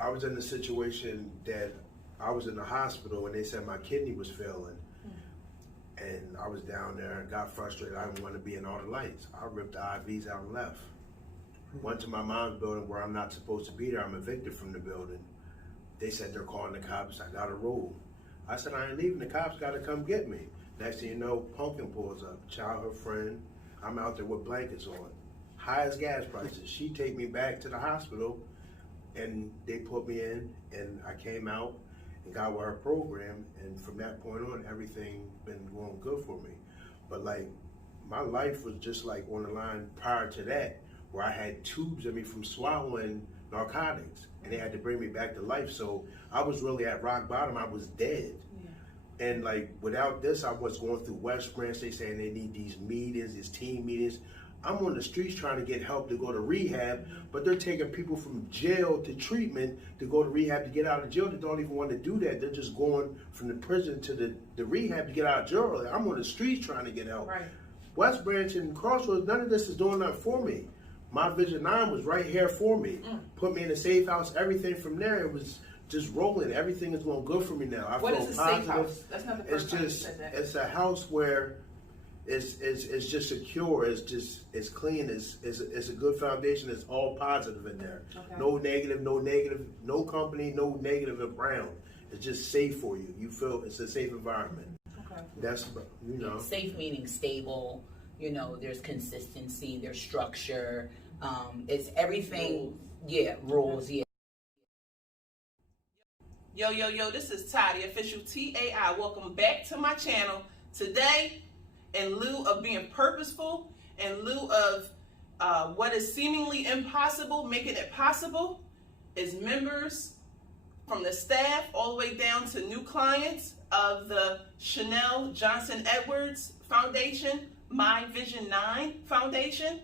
I was in a situation that I was in the hospital and they said my kidney was failing. And I was down there and got frustrated. I didn't want to be in all the lights. I ripped the IVs out and left. Went to my mom's building where I'm not supposed to be there. I'm evicted from the building. They said they're calling the cops. I got to roll. I said, I ain't leaving. The cops got to come get me. Next thing you know, Pumpkin pulls up, childhood friend. I'm out there with blankets on. Highest gas prices. She take me back to the hospital and they put me in and I came out and got with her program, and from that point on, everything been going good for me. But like, my life was just like on the line prior to that, where I had tubes in me from swallowing narcotics, and they had to bring me back to life. So I was really at rock bottom. I was dead. Yeah. And like, without this, I was going through West Branch. They saying they need these meetings, these team meetings. I'm on the streets trying to get help to go to rehab, but they're taking people from jail to treatment to go to rehab to get out of jail. They don't even want to do that. They're just going from the prison to the rehab to get out of jail. Like, I'm on the streets trying to get help. Right. West Branch and Crossroads, none of this is doing that for me. My Vision 9 was right here for me. Put me in a safe house, everything from there. It was just rolling. Everything is going good for me now. I what feel is a positive. safe house? That's not the first time you said that. It's a house where it's just secure, it's clean, it's a good foundation, it's all positive in there. Okay. No negative, no company, no negative around. It's just safe for you. You feel it's a safe environment. Okay. That's, you know. Safe meaning stable, you know, there's consistency, there's structure, it's everything, rules. Yeah, rules, yeah. Yo, this is Ty, Theofficialtai. Welcome back to my channel. Today, in lieu of being purposeful, in lieu of what is seemingly impossible, making it possible, is members from the staff all the way down to new clients of the Chanelle Johnson Edwards Foundation, My Vision 9 Foundation.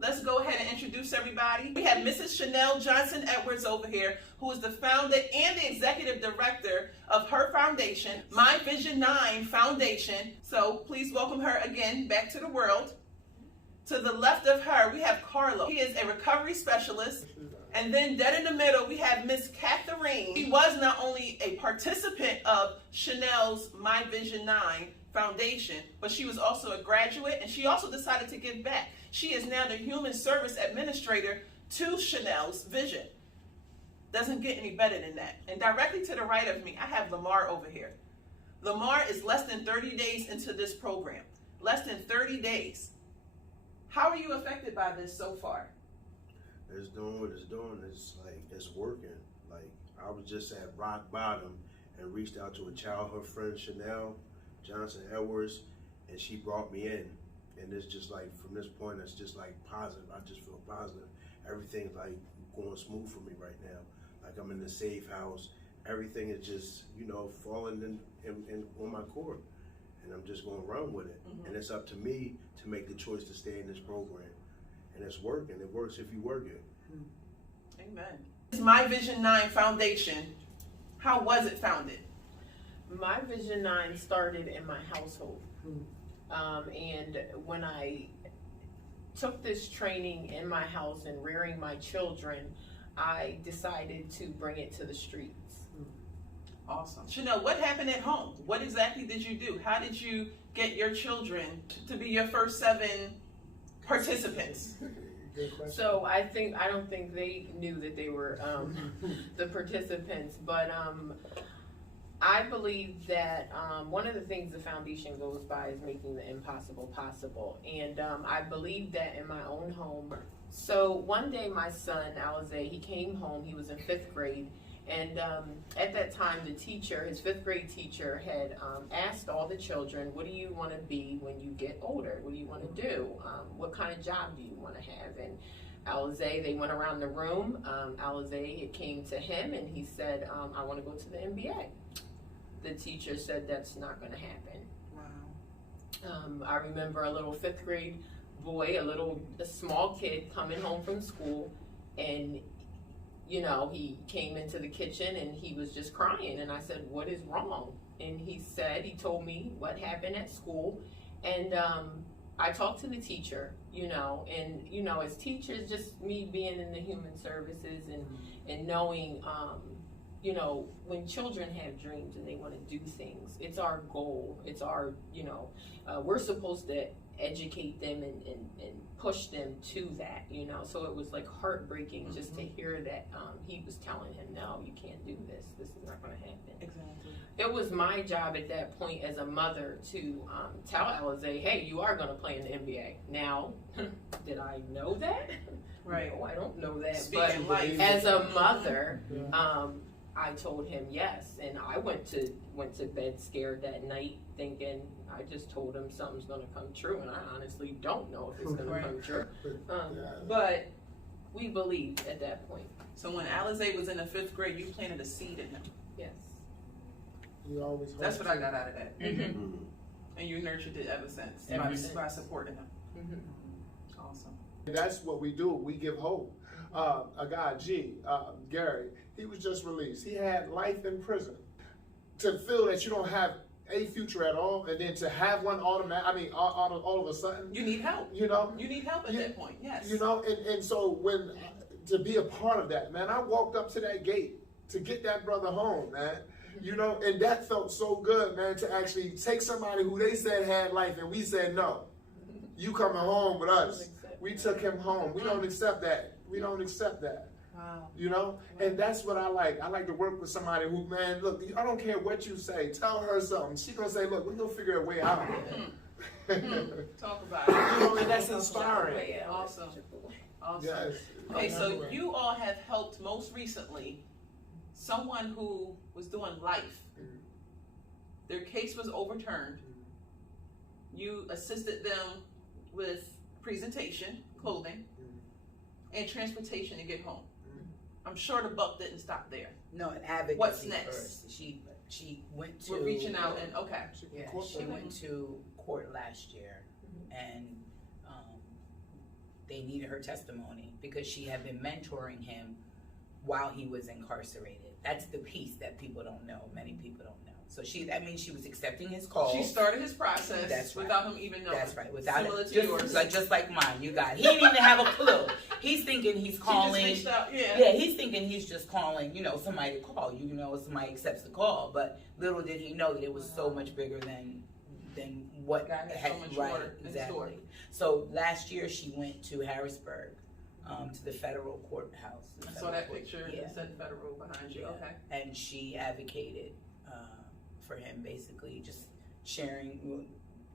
Let's go ahead and introduce everybody. We have Mrs. Chanelle Johnson Edwards over here, who is the founder and the executive director of her foundation, My Vision 9 Foundation. So please welcome her again back to the world. To the left of her, we have Carlo. He is a recovery specialist. And then dead in the middle, we have Miss Catherine. She was not only a participant of Chanelle's My Vision 9 Foundation, but she was also a graduate, and she also decided to give back. She is now the Human Service Administrator to Chanelle's Vision. Doesn't get any better than that. And directly to the right of me, I have Lamar over here. Lamar is less than 30 days into this program. Less than 30 days. How are you affected by this so far? It's doing what it's doing. It's like, it's working. Like, I was just at rock bottom and reached out to a childhood friend, Chanelle Johnson Edwards, and she brought me in. And it's just like, from this point, it's just like positive. I just feel positive. Everything's like going smooth for me right now. Like, I'm in a safe house. Everything is just, you know, falling in on my court. And I'm just going to run with it. And it's up to me to make the choice to stay in this program. And it's working. It works if you work it. Amen. It's My Vision 9 Foundation. How was it founded? My Vision 9 started in my household. And when I took this training in my house and rearing my children, I decided to bring it to the streets. Awesome. Chanelle, what happened at home? What exactly did you do? How did you get your children to be your first 7 participants? So I don't think they knew that they were the participants, but I believe that one of the things the foundation goes by is making the impossible possible. And I believe that in my own home. So one day my son, Alize, he came home, he was in 5th grade. And at that time, the teacher, his 5th grade teacher, had asked all the children, what do you want to be when you get older? What do you want to do? What kind of job do you want to have? And Alize, they went around the room. Alize, it came to him, and he said, I want to go to the NBA. The teacher said, that's not going to happen. Wow. I remember a little 5th grade boy, a small kid coming home from school, and you know, he came into the kitchen and he was just crying. And I said, what is wrong? And he told me what happened at school. And I talked to the teacher, you know, and, you know, as teachers, just me being in the human services and knowing, you know, when children have dreams and they want to do things, it's our goal. It's our, you know, we're supposed to educate them and push them to that, you know. So it was like heartbreaking just to hear that he was telling him, no, you can't do this. This is not going to happen. Exactly. It was my job at that point as a mother to tell Alizé, hey, you are going to play in the NBA. Now, did I know that? Right. No, I don't know that. Speaking but life. as a mother, I told him yes, and I went to bed scared that night, thinking I just told him something's going to come true, and I honestly don't know if it's going to come true. But we believed at that point. So when Alizé was in the 5th grade, you planted a seed in him. Yes. You always That's what I got out of that. Mm-hmm. And you nurtured it ever since by supporting him. Mm-hmm. Awesome. That's what we do. We give hope. A guy, Gary, he was just released. He had life in prison. To feel that you don't have a future at all, and then to have one all of a sudden. You need help. You know? You need help at that point, yes. You know, and so when, to be a part of that, man, I walked up to that gate to get that brother home, man. You know, and that felt so good, man, to actually take somebody who they said had life, and we said, no, you coming home with us. We took him home. We don't accept that. We don't accept that. Wow. You know? And that's what I like. I like to work with somebody who, man, look, I don't care what you say. Tell her something. She's going to say, look, we're going to figure a way out of it. Talk about it. You know, and that's inspiring. Awesome. Awesome. Yes. Okay, so you all have helped most recently someone who was doing life. Their case was overturned. You assisted them with presentation, clothing, and transportation to get home. I'm sure the buck didn't stop there. No, an advocacy. What's next? First. She went to. We're reaching out and okay. Yeah, she went to court last year, and they needed her testimony because she had been mentoring him while he was incarcerated. That's the piece that people don't know. Many people don't know. So that means she was accepting his call. She started his process That's right. without him even knowing. That's right. Without Similar it, to yours. just like mine. You got. He didn't even have a clue. He's thinking he's calling. She just reached out. Yeah. Yeah, he's thinking he's just calling. You know, somebody to call. You know, somebody accepts the call. But little did he know that it was so much bigger than what God has had so much right more in store. exactly. So last year she went to Harrisburg, to the federal courthouse. I saw that picture. Yeah. It said federal behind you. Yeah. Okay. And she advocated for him, basically just sharing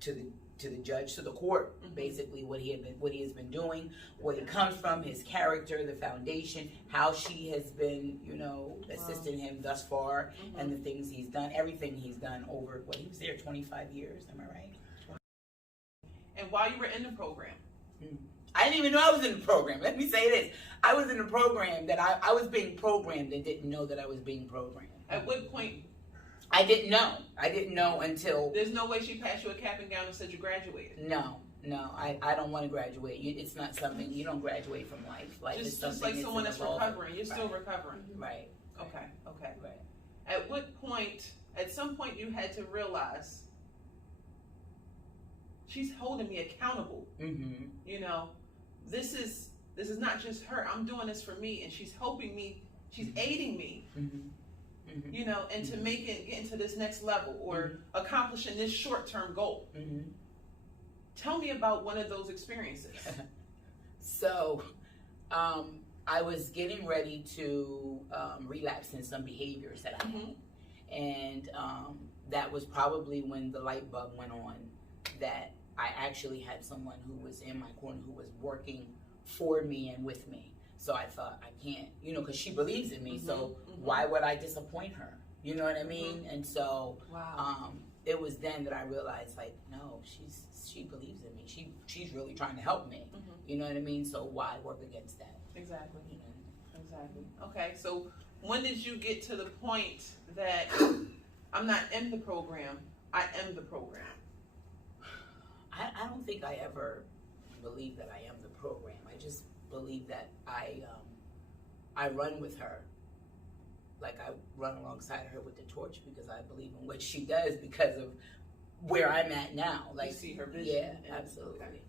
to the judge, to the court, basically what he has been doing, where he comes from, his character, the foundation, how she has been, you know, assisting him thus far, and the things he's done, everything he's done over he was there 25 years. Am I right? And while you were in the program, I didn't even know I was in the program. Let me say this. I was in a program that I was being programmed and didn't know that I was being programmed. at what point? I didn't know. I didn't know until... There's no way she passed you a cap and gown and said you graduated. No, I don't want to graduate. It's not something, you don't graduate from life. Life is Just something like someone that's evolving. recovering. You're still recovering. Right. Okay. Right. At what point, at some point you had to realize she's holding me accountable. Mm-hmm. You know, this is not just her. I'm doing this for me, and she's helping me. She's aiding me. Mm-hmm. Mm-hmm. You know, and to getting to this next level or accomplishing this short-term goal. Mm-hmm. Tell me about one of those experiences. So, I was getting ready to relapse in some behaviors that I had. And that was probably when the light bulb went on that I actually had someone who was in my corner who was working for me and with me. So I thought, I can't, you know, because she believes in me, so why would I disappoint her? You know what I mean? And so it was then that I realized, like, no, she believes in me. She's really trying to help me. You know what I mean? So why work against that? Exactly. You know? Exactly. Okay, so when did you get to the point that I'm not in the program, I am the program? I don't think I ever believed that I am the program. I just believe that I run with her. Like I run alongside her with the torch because I believe in what she does because of where I'm at now. Like you see her vision. Yeah, absolutely. Okay.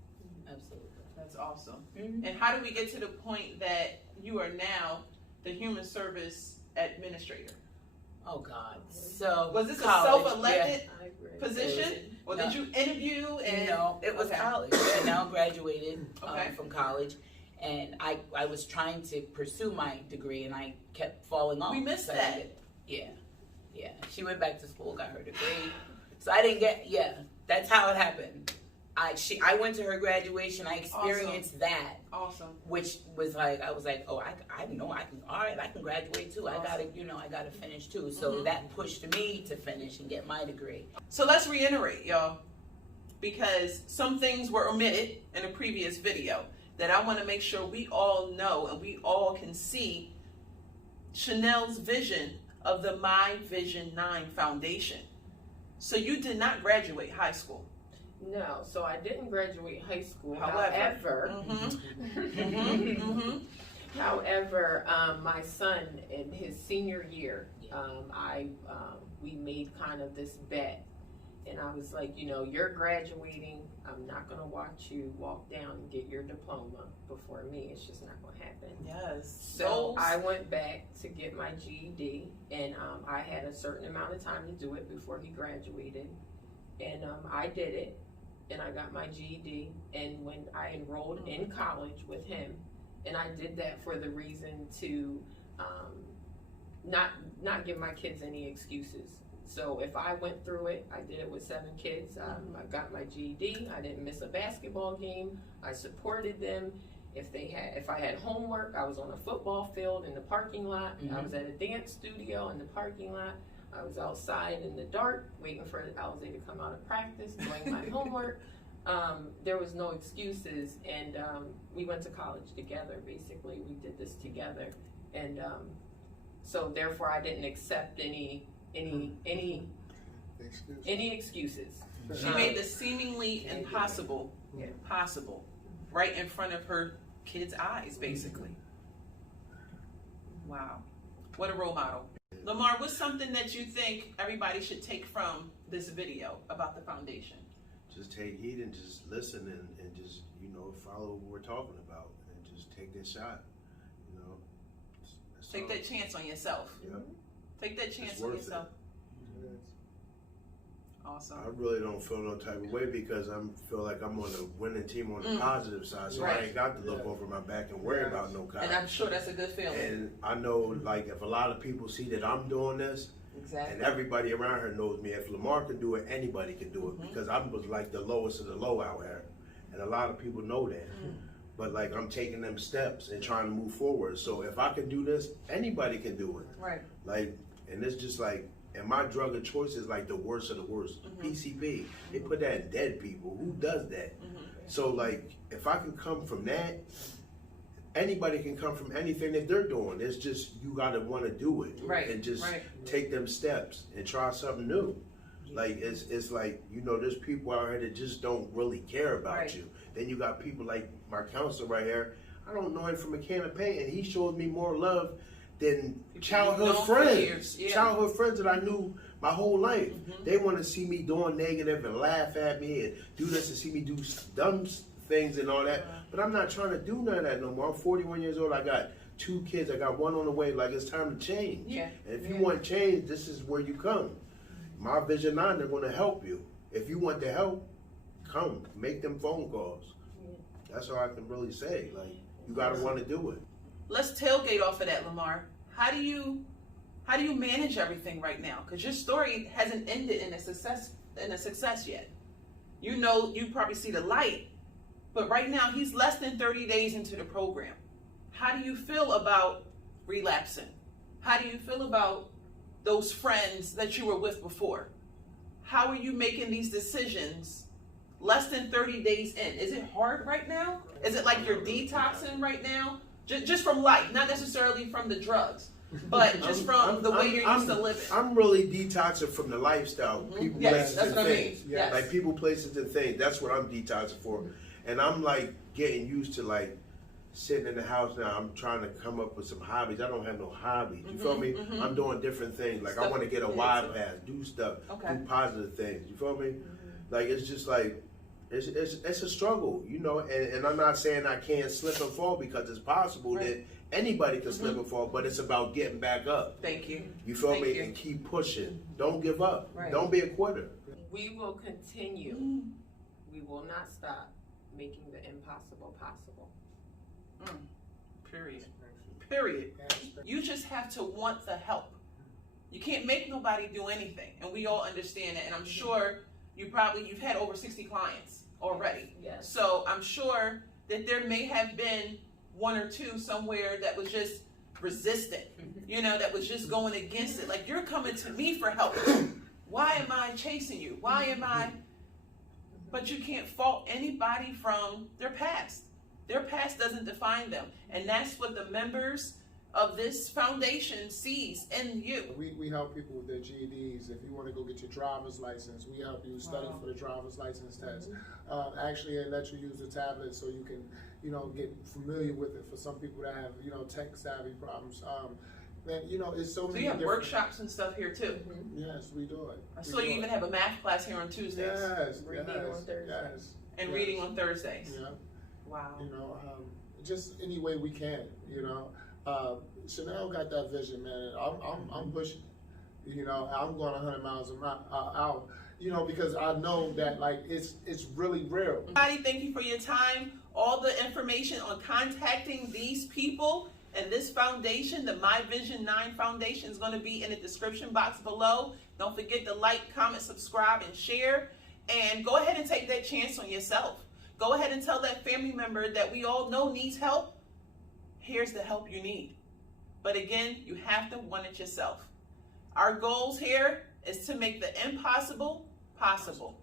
Absolutely. That's awesome. Mhm. And how do we get to the point that you are now the human service administrator? Oh God. So Was this college, a self-elected I agree. position, or No. did you interview? And No, it was Okay. college. I now graduated Okay. from college, and I was trying to pursue my degree, and I kept falling off. We missed So I that. didn't get- Yeah. She went back to school, got her degree, so I didn't get. Yeah, that's how it happened. I went to her graduation. I experienced that, Awesome. which was like I was like, oh, I know I can. All right, I can graduate too. I gotta finish too. So Mhm. that pushed me to finish and get my degree. So let's reiterate, y'all, because some things were omitted in a previous video that I want to make sure we all know and we all can see Chanelle's vision of the My Vision 9 Foundation. So you did not graduate high school. No, so I didn't graduate high school. However. However, my son in his senior year, we made kind of this bet, and I was like, you're graduating. I'm not gonna watch you walk down and get your diploma before me. It's just not gonna happen. Yes. So I went back to get my GED, and I had a certain amount of time to do it before he graduated, and I did it, and I got my GED. And when I enrolled in college with him, and I did that for the reason to not give my kids any excuses. So if I went through it, I did it with 7 kids. I got my GED. I didn't miss a basketball game. I supported them. If I had homework, I was on a football field in the parking lot. I was at a dance studio in the parking lot. I was outside in the dark waiting for Alizé to come out of practice, doing my homework. There was no excuses, and we went to college together. Basically, we did this together, and so therefore, I didn't accept any excuses. She made the seemingly impossible possible right in front of her kids' eyes, basically. Wow. What a role model. Lamar, what's something that you think everybody should take from this video about the foundation? Just take heed and just listen and just, follow what we're talking about and just take that shot, That's Take all. that chance on yourself. Yep. Take that chance It's on worth yourself. it. Awesome. I really don't feel no type of way because feel like I'm on the winning team on the positive side, so Right. I ain't got to look over my back and worry about no cop. And I'm sure that's a good feeling. And I know, like, if a lot of people see that I'm doing this, Exactly. and everybody around her knows me, if Lamar can do it, anybody can do it, because I was like the lowest of the low out here, and a lot of people know that. But like, I'm taking them steps and trying to move forward. So if I can do this, anybody can do it. Right. Like, and it's just like, and my drug of choice is like the worst of the worst. PCP. They put that in dead people. Who does that? So like, if I can come from that, anybody can come from anything that they're doing. It's just, you gotta wanna do it. Right, And just right. take them steps and try something new. Like, it's like, there's people out here that just don't really care about Right. you. Then you got people like my counselor right here. I don't know him from a can of paint, and he showed me more love than childhood known for friends. years, yeah. Childhood friends that I knew my whole life. They want to see me doing negative and laugh at me and do this and see me do dumb things and all that. But I'm not trying to do none of that no more. I'm 41 years old. I got 2 kids. I got 1 on the way. Like, it's time to change. Yeah. And if you want change, this is where you come. My Vision 9, they're going to help you. If you want the help, come. Make them phone calls. That's all I can really say. Like, you got to want to do it. Let's tailgate off of that, Lamar. How do you manage everything right now? Because your story hasn't ended in a success yet. You probably see the light, but right now he's less than 30 days into the program. How do you feel about relapsing? How do you feel about those friends that you were with before? How are you making these decisions less than 30 days in? Is it hard right now? Is it like you're detoxing right now? Just from life, not necessarily from the drugs, but just from the way you're used to living. I'm really detoxing from the lifestyle. People, Yes, places, that's and what I mean. things. Yes. Like people, places, and things. That's what I'm detoxing for. And I'm like getting used to like sitting in the house now. I'm trying to come up with some hobbies. I don't have no hobbies. You feel me? I'm doing different things. Like I want to get a wide pass, do stuff, do positive things. You feel me? Like it's just like It's a struggle, you know, and I'm not saying I can't slip and fall, because it's possible that anybody can slip and fall, but it's about getting back up. Thank you. You feel Thank me? you. And keep pushing. Don't give up. Right. Don't be a quitter. We will continue. We will not stop making the impossible possible. Period. Period. You just have to want the help. You can't make nobody do anything, and we all understand that. And I'm sure you've had over 60 clients already. Yes. So I'm sure that there may have been one or two somewhere that was just resistant, you know, that was just going against it. Like, you're coming to me for help. Why am I chasing you? Why am I? But you can't fault anybody from their past. Their past doesn't define them. And that's what the members of this foundation sees in you. We help people with their GEDs. If you want to go get your driver's license, we help you study for the driver's license test. Actually, they let you use the tablet so you can, you know, get familiar with it. For some people that have, you know, tech savvy problems. Man, you know, it's so many. So you have different workshops and stuff here too. Yes, we do it. I saw you even have a math class here on Tuesdays. Yes, Reading yes, on Thursdays. yes. And yes. reading on Thursdays. Yeah. Wow. You know, just any way we can. You know, Chanelle got that vision, man. And I'm pushing. You know, I'm going 100 miles an hour. You know, because I know that like it's really real. Everybody, thank you for your time. All the information on contacting these people and this foundation, the My Vision 9 Foundation, is going to be in the description box below. Don't forget to like, comment, subscribe, and share. And go ahead and take that chance on yourself. Go ahead and tell that family member that we all know needs help. Here's the help you need. But again, you have to want it yourself. Our goals here is to make the impossible possible.